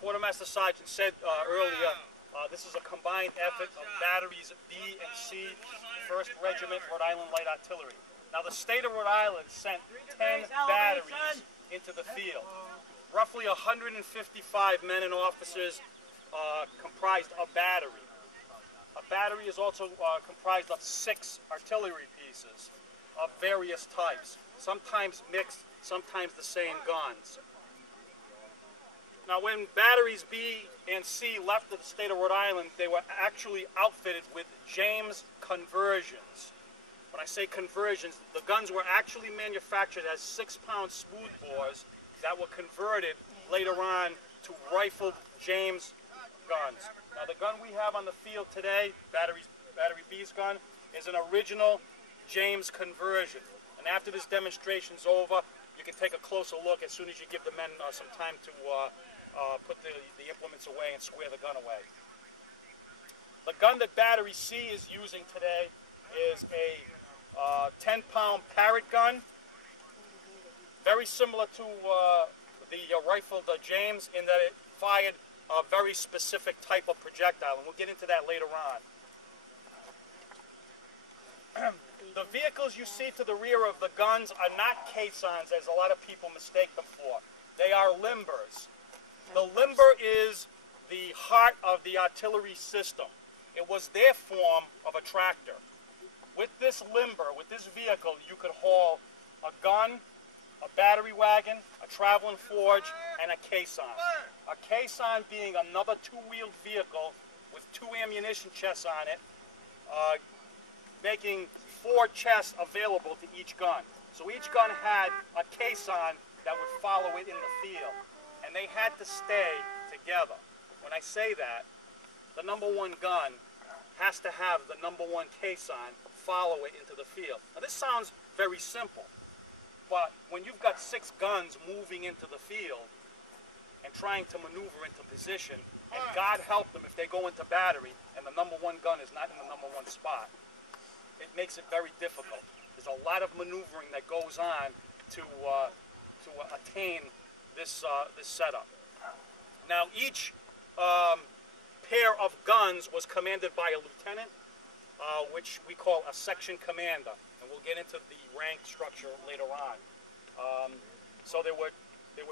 Quartermaster Sergeant said earlier, this is a combined effort of batteries B and C, 1st Regiment Rhode Island Light Artillery. Now the state of Rhode Island sent 10 batteries into the field. Roughly 155 men and officers comprised a battery. A battery is also comprised of 6 artillery pieces of various types, sometimes mixed, sometimes the same guns. Now when batteries B and C left the state of Rhode Island, they were actually outfitted with James conversions. When I say conversions, the guns were actually manufactured as 6-pound smoothbores that were converted later on to rifled James guns. Now the gun we have on the field today, battery B's gun, is an original James conversion. And after this demonstration's over, you can take a closer look as soon as you give the men some time to put the implements away and square the gun away. The gun that battery C is using today is a 10-pound Parrott gun, very similar to the rifled James in that it fired a very specific type of projectile, and we'll get into that later on. The vehicles you see to the rear of the guns are not caissons, as a lot of people mistake them for. They are limbers. The limber is the heart of the artillery system. It was their form of a tractor. With this limber, with this vehicle, you could haul a gun, a battery wagon, a traveling forge, and a caisson. A caisson being another 2-wheeled vehicle with 2 ammunition chests on it, making 4 chests available to each gun. So each gun had a caisson that would follow it in the field, and they had to stay together. When I say that, the number 1 gun has to have the number 1 caisson follow it into the field. Now this sounds very simple, but when you've got 6 guns moving into the field and trying to maneuver into position, and God help them if they go into battery and the number 1 gun is not in the number 1 spot, it makes it very difficult. There's a lot of maneuvering that goes on to attain this setup. Now each pair of guns was commanded by a lieutenant, which we call a section commander, and we'll get into the rank structure later on. So there were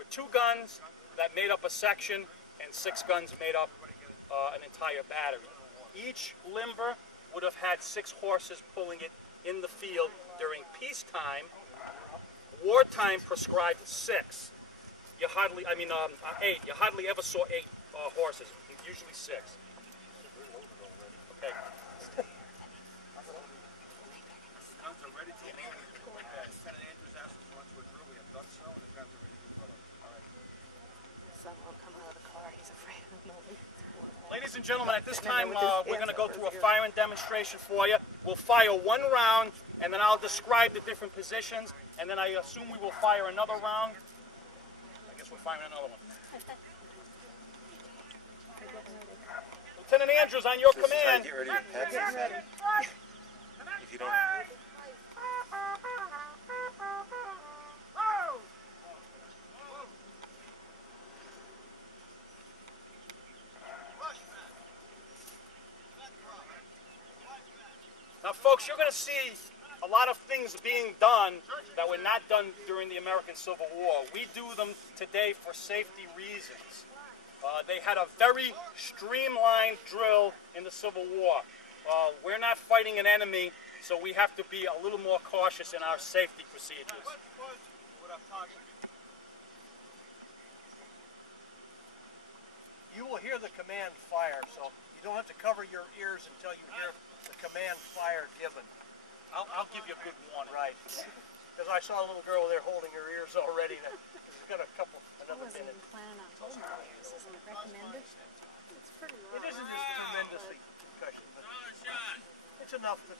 2 guns that made up a section, and 6 guns made up an entire battery. Each limber would have had 6 horses pulling it in the field during peacetime. Wartime prescribed 6. 8. You hardly ever saw 8 horses. Usually 6. Okay. Guns are ready to load. Lieutenant Andrews asked us once to drill. We have done so, and the guns are ready to put up. All right. Son won't come out of the car. He's afraid of moving. Ladies and gentlemen, at this time, we're going to go through a firing demonstration for you. We'll fire 1 round, and then I'll describe the different positions, and then I assume we will fire another round. I guess we're firing another one. Lieutenant Andrews, on your command. Get ready your pets. If you don't... Now, folks, you're going to see a lot of things being done that were not done during the American Civil War. We do them today for safety reasons. They had a very streamlined drill in the Civil War. We're not fighting an enemy, so we have to be a little more cautious in our safety procedures. You will hear the command fire, so you don't have to cover your ears until you hear the command fire given. I'll give you a good warning. Right. Because I saw a little girl there holding her ears already. She's got another minute. Planning on holding my ears. Isn't it recommended? It's pretty It isn't as tremendously concussion, but it's enough to...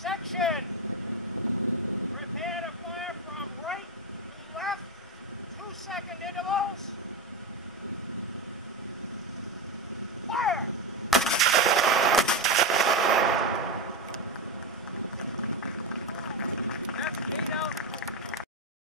Section!